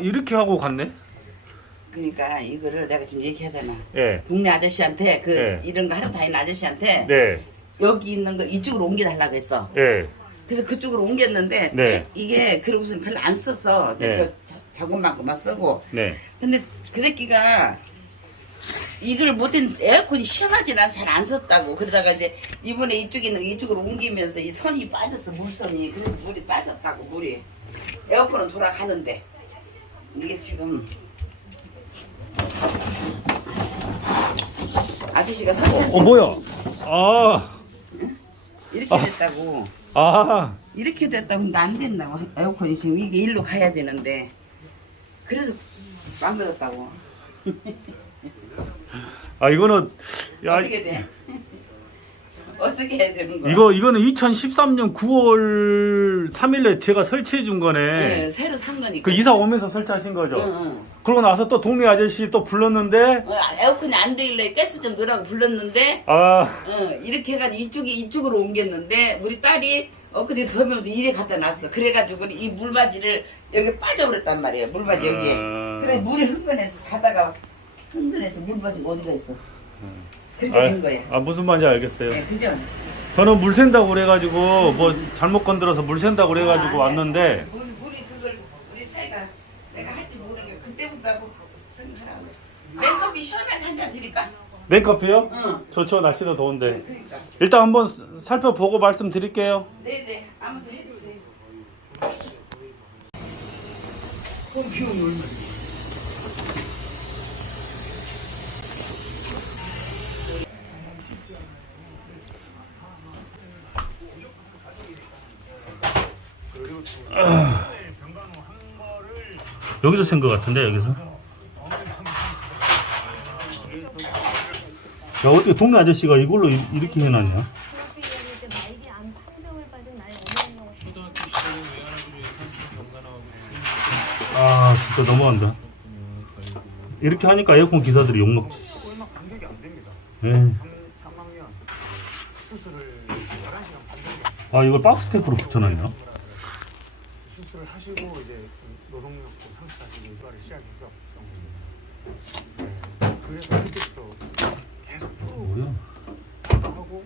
이렇게 하고 갔네? 그러니까 이거를 내가 지금 얘기하잖아. 예. 동네 아저씨한테 그 네. 이런 거 하러 다니는 아저씨한테 네. 여기 있는 거 이쪽으로 옮겨달라고 했어. 예. 그래서 그쪽으로 옮겼는데 네. 이게 그러고서 별로 안 썼어. 네. 저, 저 자국만큼만 쓰고. 네. 근데 그 새끼가 이걸 못한 에어컨이 시원하진 않아서 잘 안 썼다고 그러다가 이제 이번에 이쪽에 있는 거 이쪽으로 옮기면서 이 선이 빠졌어 물선이 그래서 물이 빠졌다고 물이 에어컨은 돌아가는데 이게 지금 아저씨가 설치한 어, 뭐야? 아. 이렇게 됐다고 아. 이렇게 됐다고 근데 안 된다고 에어컨이 지금 이게 일로 가야 되는데 그래서 망가졌다고 아, 이거는 야, 어떻게 돼? 어떻게 해야 되는 거야? 이거 이거는 2013년 9월 3일에 제가 설치해 준 거네. 네, 새로 산 거니까. 그 이사 오면서 설치하신 거죠? 응, 응. 그러고 나서 또 동네 아저씨 또 불렀는데 어, 에어컨이 안 되길래 가스 좀 넣으라고 불렀는데 아, 어, 이렇게 해가지고 이쪽에 이쪽으로 옮겼는데 우리 딸이 엊그제 더면서 이래 갖다 놨어. 그래가지고 이 물바지를 여기 빠져버렸단 말이에요. 물바지 여기에. 아. 그래 물이 흥건해서 자다가 흥건해서 물바지가 어디가 있어. 그렇게 아, 된 거야. 아, 무슨 말인지 알겠어요. 네, 그죠? 저는 물 샌다고 그래가지고 뭐 잘못 건드려서 물 샌다고 그래가지고 아, 아니야. 왔는데 물, 물이 그걸 우리 사이가 내가 할지 모르는 게 그때부터 하고 생각하라고. 냉커피 시원하게 한 잔 드릴까? 냉커피요? 응. 좋죠 날씨도 더운데 그러니까. 일단 한번 살펴보고 말씀드릴게요. 네네. 아무튼 해주세요. 여기서 센 것 같은데 여기서. 야 어떻게 동네 아저씨가 이걸로 이- 이렇게 해놨냐? 중학교 2학년 때 말기 암 판정을 받은 나의 어머니라고 초등학교 시절에 외환하고 산수 경관하고 아 진짜 너무한다. 이렇게 하니까 에어컨 기사들이 욕 먹지. 얼마 간격이 안 됩니다. 예. 3, 3학년 수술을 11시간 반 정도 하셨어요. 아 이걸 박스 테이프로 붙여놨냐? 수술을 하시고 이제 좀 노동력 상실하시고 휴가를 시작해서 네. 그래서 그때부터 계속 쭉? 하고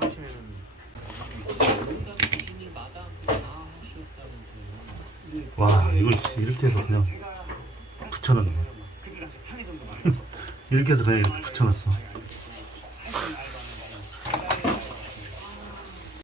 하셨다면서요. 와 이걸 이렇게 해서 그냥 붙여놨네. 이렇게 해서 그냥 붙여놨어.